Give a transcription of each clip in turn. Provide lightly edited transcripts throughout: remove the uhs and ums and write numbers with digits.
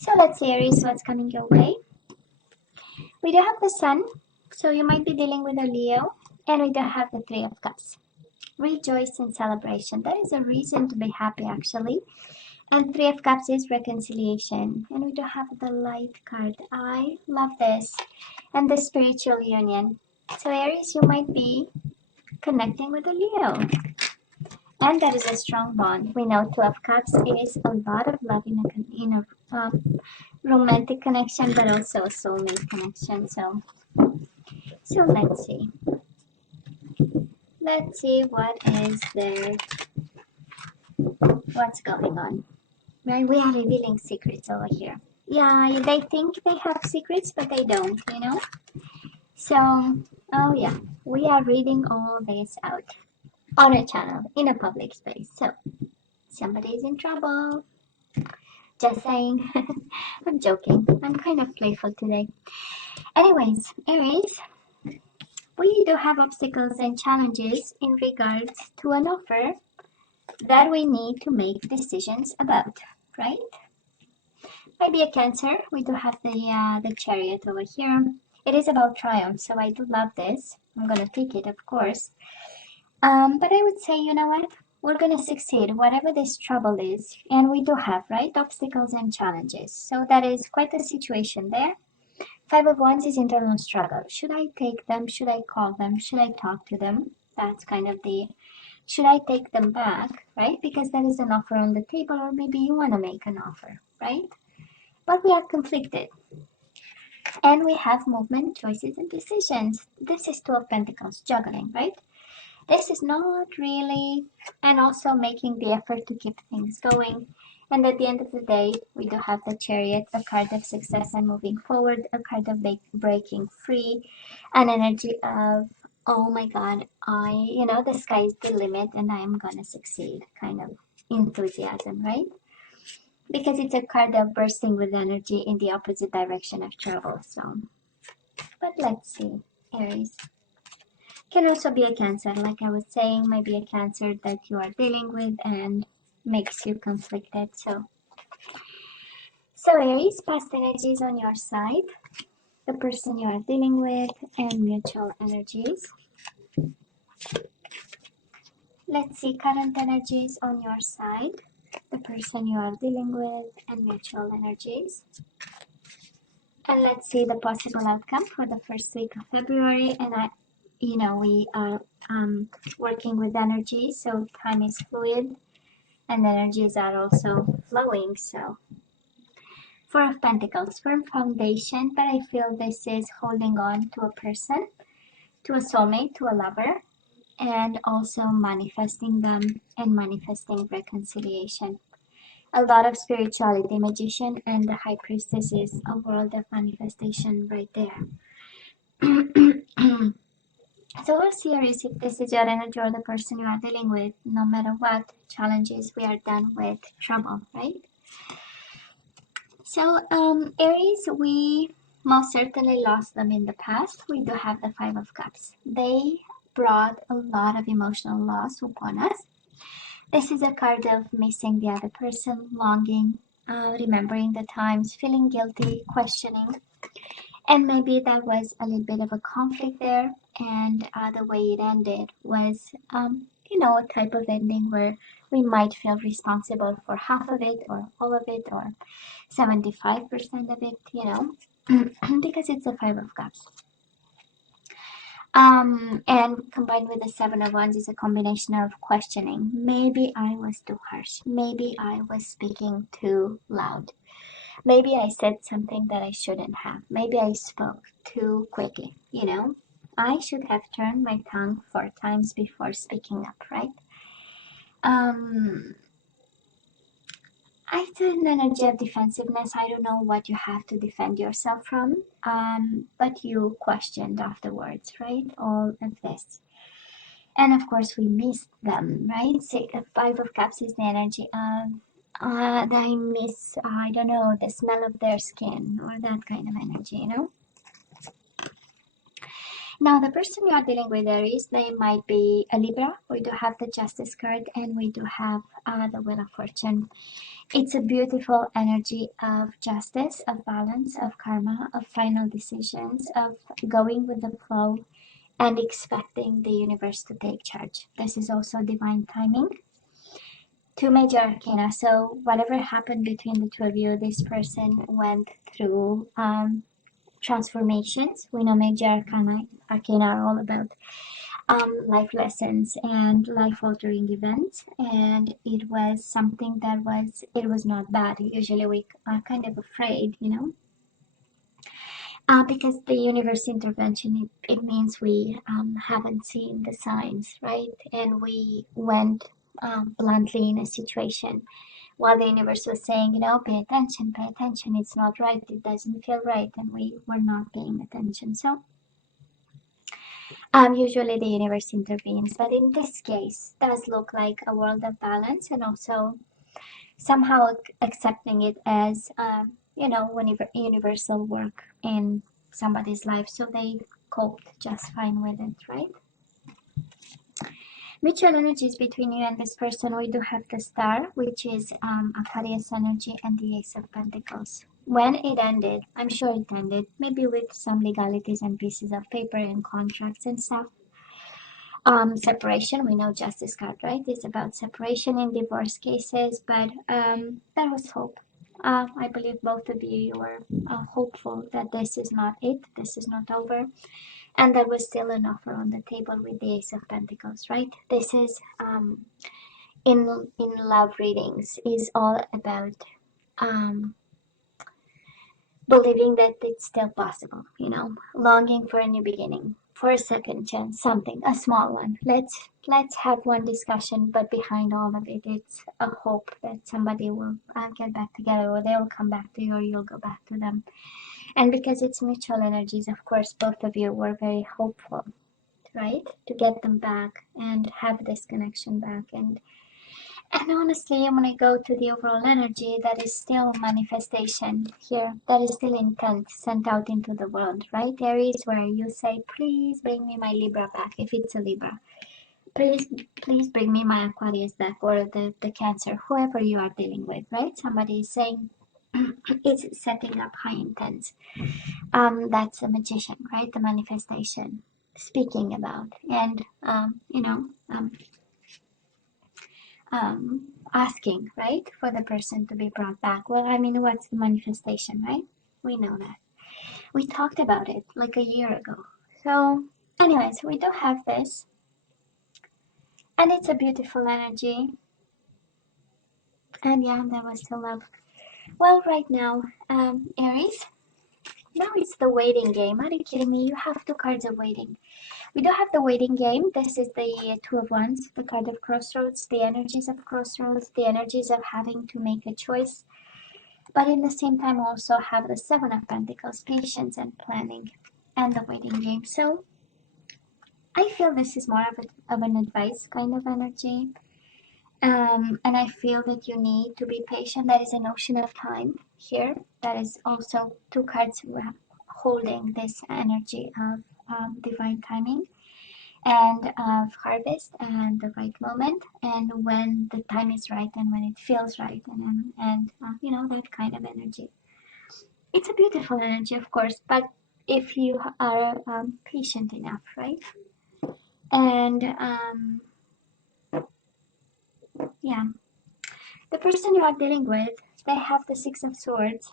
So let's see, Aries, what's coming your way. We do have the Sun, so you might be dealing with a Leo, and we do have the Three of Cups. Rejoice in celebration. That is a reason to be happy, actually. And Three of Cups is reconciliation. And we do have the Light card. I love this. And the spiritual union. So Aries, you might be connecting with a Leo. And that is a strong bond. We know Two of Cups is a lot of love in a romantic connection, but also a soulmate connection. So let's see. Let's see what is there. What's going on? Right? We are revealing secrets over here. Yeah, they think they have secrets, but they don't, you know? So, oh yeah, we are reading all this out on a channel, in a public space. So, somebody is in trouble. Just saying. I'm joking. I'm kind of playful today. Anyways, Aries, we do have obstacles and challenges in regards to an offer that we need to make decisions about, right? Maybe a Cancer. We do have the Chariot over here. It is about triumph, so I do love this. I'm gonna pick it, of course. But I would say, you know what? We're gonna succeed, whatever this trouble is, and we do have, right, obstacles and challenges. So that is quite a situation there. Five of Wands is internal struggle. Should I take them? Should I call them? Should I talk to them? That's kind of the, should I take them back, right? Because there is an offer on the table, or maybe you want to make an offer, right? But we are conflicted. And we have movement, choices, and decisions. This is Two of Pentacles, juggling, right? This is not really, and also making the effort to keep things going. And at the end of the day, we do have the Chariot, a card of success and moving forward, a card of breaking free, an energy of, oh my God, the sky is the limit and I am gonna succeed, kind of enthusiasm, right? Because it's a card of bursting with energy in the opposite direction of trouble. So, but let's see, Aries. Can also be a Cancer, like I was saying, maybe a Cancer that you are dealing with and makes you conflicted. So Aries, past energies on your side, the person you are dealing with, and mutual energies. Let's see current energies on your side, the person you are dealing with, and mutual energies. And let's see the possible outcome for the first week of February. And we are working with energy, so time is fluid and energies are also flowing. So, Four of Pentacles, firm foundation, but I feel this is holding on to a person, to a soulmate, to a lover, and also manifesting them and manifesting reconciliation. A lot of spirituality, Magician and the High Priestess is a world of manifestation right there. So we'll see, Aries, if this is your energy or the person you are dealing with. No matter what challenges, we are done with trouble, right? So Aries, we most certainly lost them in the past. We do have the Five of Cups. They brought a lot of emotional loss upon us. This is a card of missing the other person, longing, remembering the times, feeling guilty, questioning. And maybe that was a little bit of a conflict there. And the way it ended was, a type of ending where we might feel responsible for half of it or all of it or 75% of it, because it's the Five of Cups. And combined with the Seven of Wands is a combination of questioning. Maybe I was too harsh. Maybe I was speaking too loud. Maybe I said something that I shouldn't have. Maybe I spoke too quickly, I should have turned my tongue 4 times before speaking up, right? I feel an energy of defensiveness. I don't know what you have to defend yourself from, but you questioned afterwards, right? All of this. And of course, we missed them, right? Five of Cups is the energy of, I miss, I don't know, the smell of their skin or that kind of energy, Now, the person you are dealing with, Aries, they might be a Libra. We do have the Justice card, and we do have the Wheel of Fortune. It's a beautiful energy of justice, of balance, of karma, of final decisions, of going with the flow and expecting the universe to take charge. This is also divine timing. Two major arcana. So whatever happened between the two of you, this person went through transformations. We know major arcana are all about life lessons and life-altering events, and it was something that was not bad. Usually we are kind of afraid, because the universe intervention, it means we haven't seen the signs, right? And we went bluntly in a situation while the universe was saying, pay attention, it's not right, it doesn't feel right, and we were not paying attention. So usually the universe intervenes, but in this case, does look like a world of balance, and also somehow accepting it as, universal work in somebody's life, so they coped just fine with it, right? Mutual energies between you and this person, we do have the Star, which is Aquarius energy, and the Ace of Pentacles. When it ended, I'm sure it ended, maybe with some legalities and pieces of paper and contracts and stuff. Separation, we know Justice card, right? It's about separation in divorce cases, but there was hope. I believe both of you were hopeful that this is not it, this is not over, and there was still an offer on the table with the Ace of Pentacles, right? This is in love readings is all about believing that it's still possible, longing for a new beginning, for a second chance, something, a small one. Let's have one discussion, but behind all of it, it's a hope that somebody will get back together, or they will come back to you, or you'll go back to them. And because it's mutual energies, of course, both of you were very hopeful, right, to get them back and have this connection back. And honestly, when I go to the overall energy, that is still manifestation here. That is still intent sent out into the world, right? Aries, where you say, please bring me my Libra back, if it's a Libra. Please bring me my Aquarius back, or the Cancer, whoever you are dealing with, right? Somebody is saying, it's setting up high intents. That's a magician, right? The manifestation speaking about. And, asking, right, for the person to be brought back. Well, I mean, what's the manifestation, right? We know that. We talked about it like a year ago. So, anyways, we do have this, and it's a beautiful energy. And yeah, there was still love. Well, right now, Aries, now it's the waiting game. Are you kidding me? You have two cards of waiting. We do have the waiting game. This is the Two of Wands, the card of crossroads, the energies of crossroads, the energies of having to make a choice. But in the same time, also have the Seven of Pentacles, patience and planning, and the waiting game. So I feel this is more of an advice kind of energy. And I feel that you need to be patient. There is an ocean of time here. That is also two cards holding this energy of divine timing and of harvest and the right moment, and when the time is right and when it feels right, and that kind of energy. It's a beautiful energy, of course, but if you are patient enough, right? And yeah, the person you are dealing with, they have the Six of Swords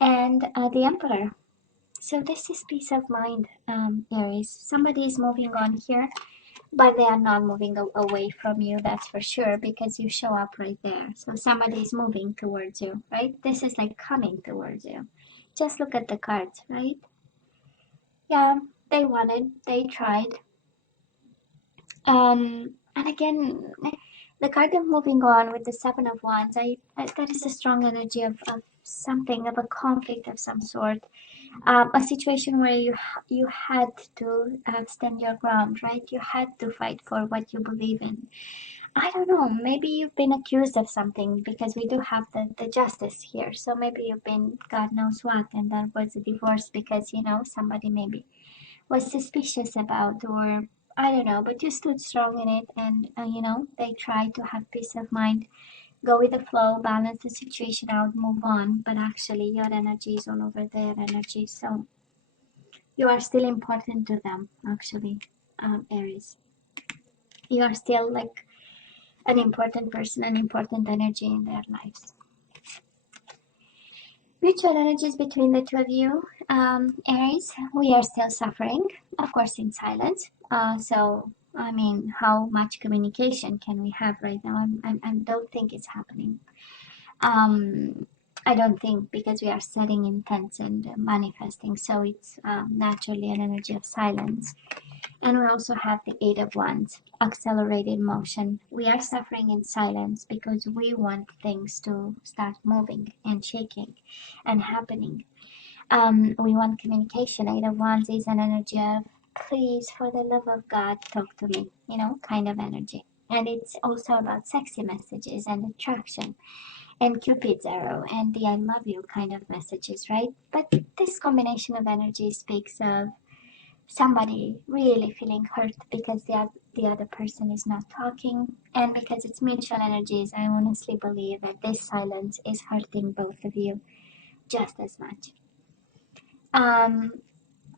and the Emperor. So this is peace of mind, Aries. Somebody is moving on here, but they are not moving away from you, that's for sure, because you show up right there. So somebody is moving towards you, right? This is like coming towards you. Just look at the cards, right? Yeah, they wanted, they tried. And again, the card of moving on with the Seven of Wands, that is a strong energy of something, of a conflict of some sort, a situation where you had to stand your ground, right? You had to fight for what you believe in. I don't know, maybe you've been accused of something, because we do have the justice here. So maybe you've been God knows what, and that was a divorce because, somebody maybe was suspicious about, or I don't know, but you stood strong in it, and they tried to have peace of mind, go with the flow, balance the situation out, move on. But actually, your energy is all over their energy, so you are still important to them. Actually, Aries, you are still like an important person, an important energy in their lives. Mutual energies between the two of you, Aries, we are still suffering, of course, in silence. So, I mean, how much communication can we have right now? I don't think it's happening. Um, I don't think, because we are setting intents and manifesting, so it's naturally an energy of silence. And we also have the Eight of Wands, accelerated motion. We are suffering in silence because we want things to start moving and shaking and happening. We want communication. Eight of Wands is an energy of, please, for the love of God, talk to me, kind of energy. And it's also about sexy messages and attraction and Cupid's arrow and the I love you kind of messages, right? But this combination of energy speaks of somebody really feeling hurt because the other person is not talking, and because it's mutual energies. I honestly believe that this silence is hurting both of you just as much. um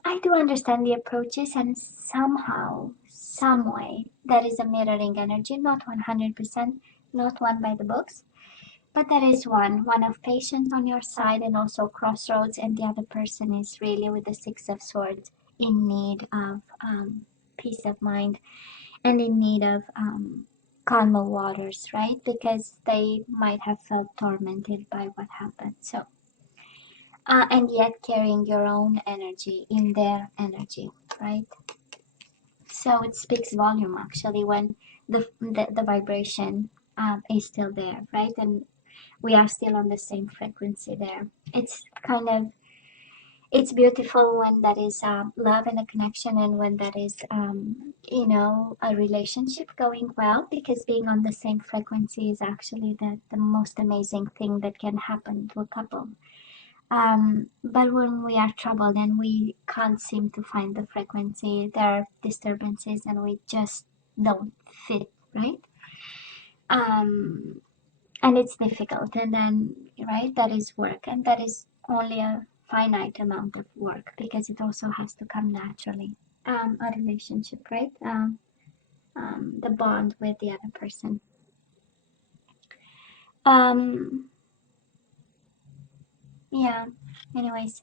I do understand the approaches, and somehow, some way, there is a mirroring energy, not 100%, not one by the books, but there is one of patience on your side, and also crossroads, and the other person is really with the Six of Swords in need of peace of mind, and in need of calmer waters, right? Because they might have felt tormented by what happened. So, and yet carrying your own energy in their energy, right? So it speaks volume actually when the vibration is still there, right? And we are still on the same frequency there. It's kind of, it's beautiful when that is love and a connection, and when that is a relationship going well, because being on the same frequency is actually the most amazing thing that can happen to a couple. But when we are troubled and we can't seem to find the frequency, there are disturbances and we just don't fit, right? um, and it's difficult, and then, right, that is work, and that is only a finite amount of work, because it also has to come naturally. A relationship, right? The bond with the other person. Yeah, anyways,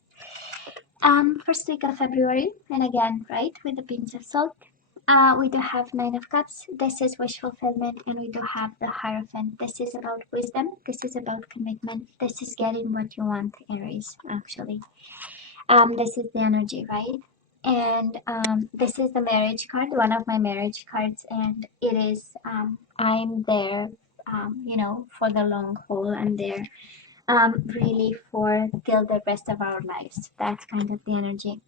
first week of February, and again, right, with a pinch of salt. We do have Nine of Cups. This is wish fulfillment, and we do have the Hierophant. This is about wisdom. This is about commitment. This is getting what you want, Aries. Actually, this is the energy, right? And this is the marriage card, one of my marriage cards, and it is I'm there, for the long haul. I'm there, really for till the rest of our lives. That's kind of the energy.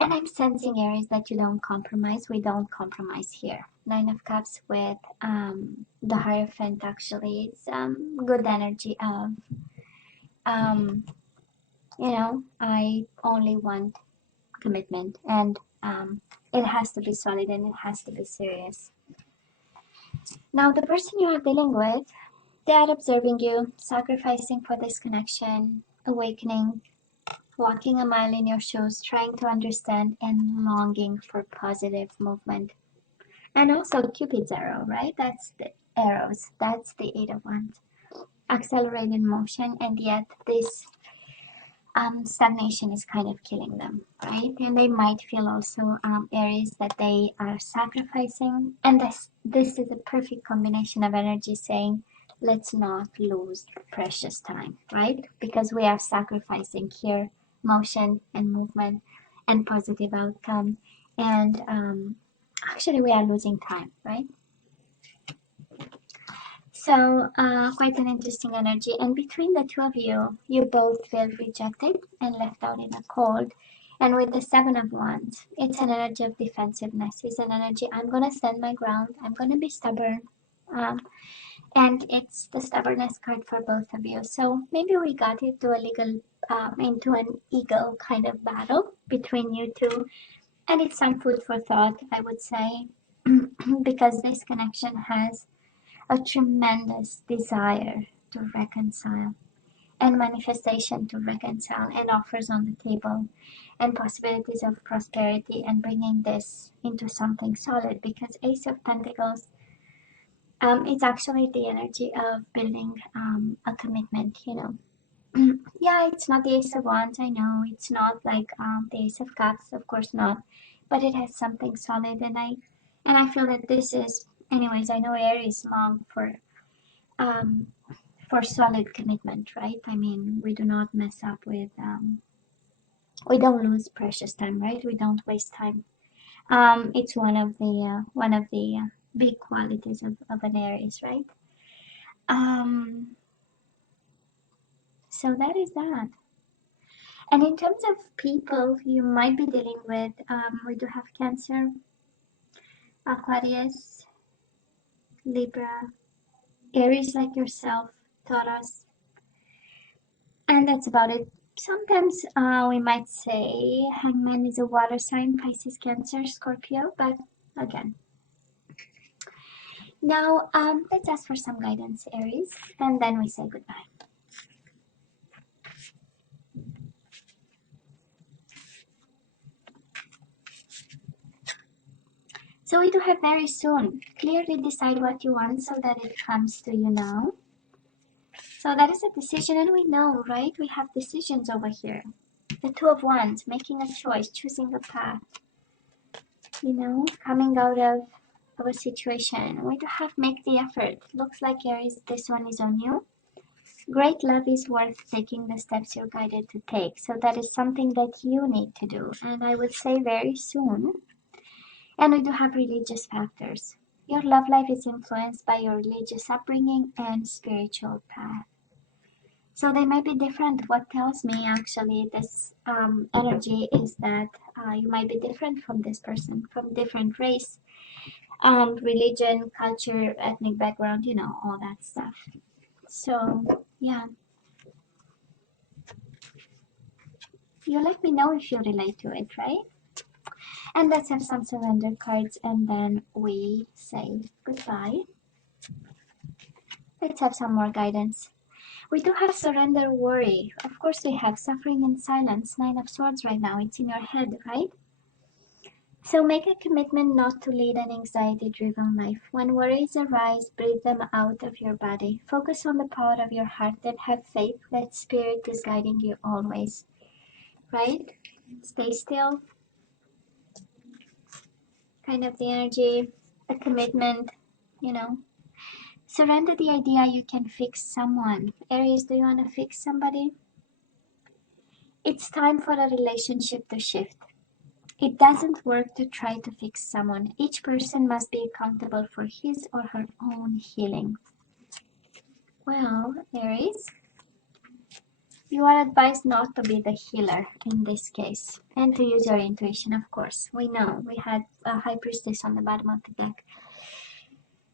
And I'm sensing, Aries, that you don't compromise. We don't compromise here. Nine of Cups with the Hierophant actually is good energy of, I only want commitment, and it has to be solid and it has to be serious. Now, the person you are dealing with, they are observing you, sacrificing for this connection, awakening, walking a mile in your shoes, trying to understand, and longing for positive movement. And also Cupid's arrow, right? That's the arrows. That's the Eight of Wands. Accelerated motion, and yet this stagnation is kind of killing them, right? And they might feel also, Aries, that they are sacrificing. And this is a perfect combination of energy saying, let's not lose precious time, right? Because we are sacrificing here motion and movement and positive outcome. And actually, we are losing time, right? So, quite an interesting energy. And between the two of you, you both feel rejected and left out in the cold. And with the Seven of Wands, it's an energy of defensiveness. It's an energy, I'm going to stand my ground. I'm going to be stubborn. Um, and it's the stubbornness card for both of you. So maybe we got into a legal, into an ego kind of battle between you two. And it's some food for thought, I would say, because this connection has a tremendous desire to reconcile and manifestation to reconcile and offers on the table and possibilities of prosperity and bringing this into something solid because Ace of Pentacles, it's actually the energy of building a commitment, you know. Yeah, it's not the Ace of Wands, I know. It's not like the Ace of Cups, of course not. But it has something solid, and I feel that this is, anyways. I know Aries long um for solid commitment, right? I mean, we do not mess up with we don't lose precious time, right? We don't waste time. It's one of the big qualities of an Aries, right? Um, so that is that. And in terms of people you might be dealing with, we do have Cancer, Aquarius, Libra, Aries like yourself, Taurus, and that's about it. Sometimes we might say Hangman is a water sign, Pisces, Cancer, Scorpio, but again. Now, let's ask for some guidance, Aries, and then we say goodbye. So we do have very soon. Clearly decide what you want so that it comes to you now. So that is a decision, and we know, right? We have decisions over here. The Two of Wands, making a choice, choosing a path, you know, coming out of a situation. We do have make the effort. Looks like Aries, this one is on you. Great love is worth taking the steps you're guided to take. So that is something that you need to do. And I would say very soon. And we do have religious factors. Your love life is influenced by your religious upbringing and spiritual path. So they might be different. What tells me actually this energy is that you might be different from this person, from different race, religion, culture, ethnic background, you know, all that stuff. So yeah, you let me know if you relate to it, right? And let's have some surrender cards and then we say goodbye. Let's have some more guidance. We do have surrender worry. Of course we have suffering in silence. Nine of Swords right now. It's in your head, right? So make a commitment not to lead an anxiety-driven life. When worries arise, breathe them out of your body. Focus on the power of your heart and have faith that Spirit is guiding you always. Right? Stay still. Kind of the energy, a commitment, you know. Surrender the idea you can fix someone. Aries, do you want to fix somebody? It's time for a relationship to shift. It doesn't work to try to fix someone. Each person must be accountable for his or her own healing. Well, Aries, you are advised not to be the healer in this case and to use your intuition, of course. We know we had a High Priestess on the bottom of the deck.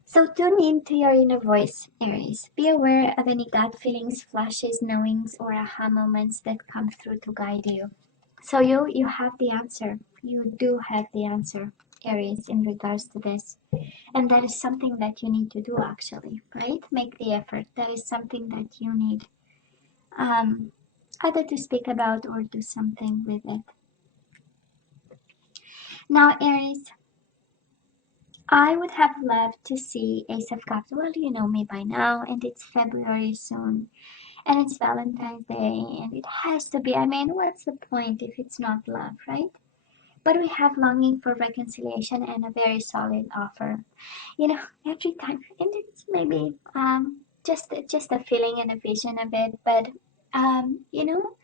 So tune into your inner voice, Aries. Be aware of any gut feelings, flashes, knowings, or aha moments that come through to guide you. So you have the answer. You do have the answer, Aries, in regards to this. And that is something that you need to do actually, right? Make the effort. That is something that you need um, either to speak about or do something with it. Now, Aries, I would have loved to see Ace of Cups. Well, you know me by now, and it's February soon, and it's Valentine's Day, and it has to be. I mean, what's the point if it's not love, right? But we have longing for reconciliation and a very solid offer. You know, every time, and it's maybe just a feeling and a vision of it, but you know,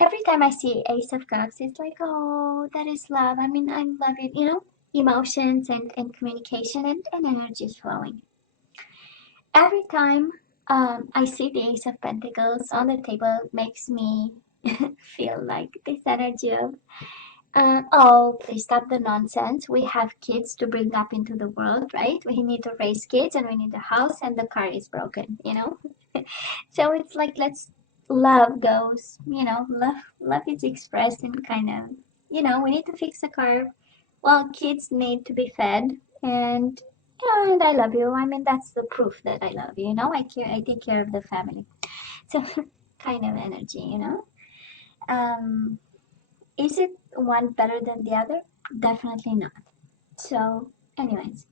every time I see Ace of Cups, it's like, oh, that is love. I mean, I love it, you know, emotions and communication and energy flowing. Every time I see the Ace of Pentacles on the table, it makes me feel like this energy of, oh, please stop the nonsense. We have kids to bring up into the world, right? We need to raise kids and we need a house and the car is broken, you know? So it's like, let's love goes, you know, love is expressed in kind of we need to fix the car. Well, kids need to be fed, and yeah, and I love you. I mean, that's the proof that I love you. I take care of the family. So kind of energy. Um, is it one better than the other? Definitely not. So, anyways,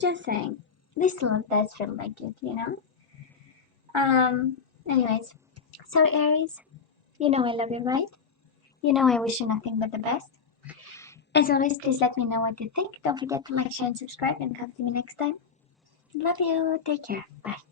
just saying, this love does feel like it. Um, anyways, so Aries, I love you, right? I wish you nothing but the best. As always, please let me know what you think. Don't forget to like, share, and subscribe, and come to me next time. Love you. Take care. Bye.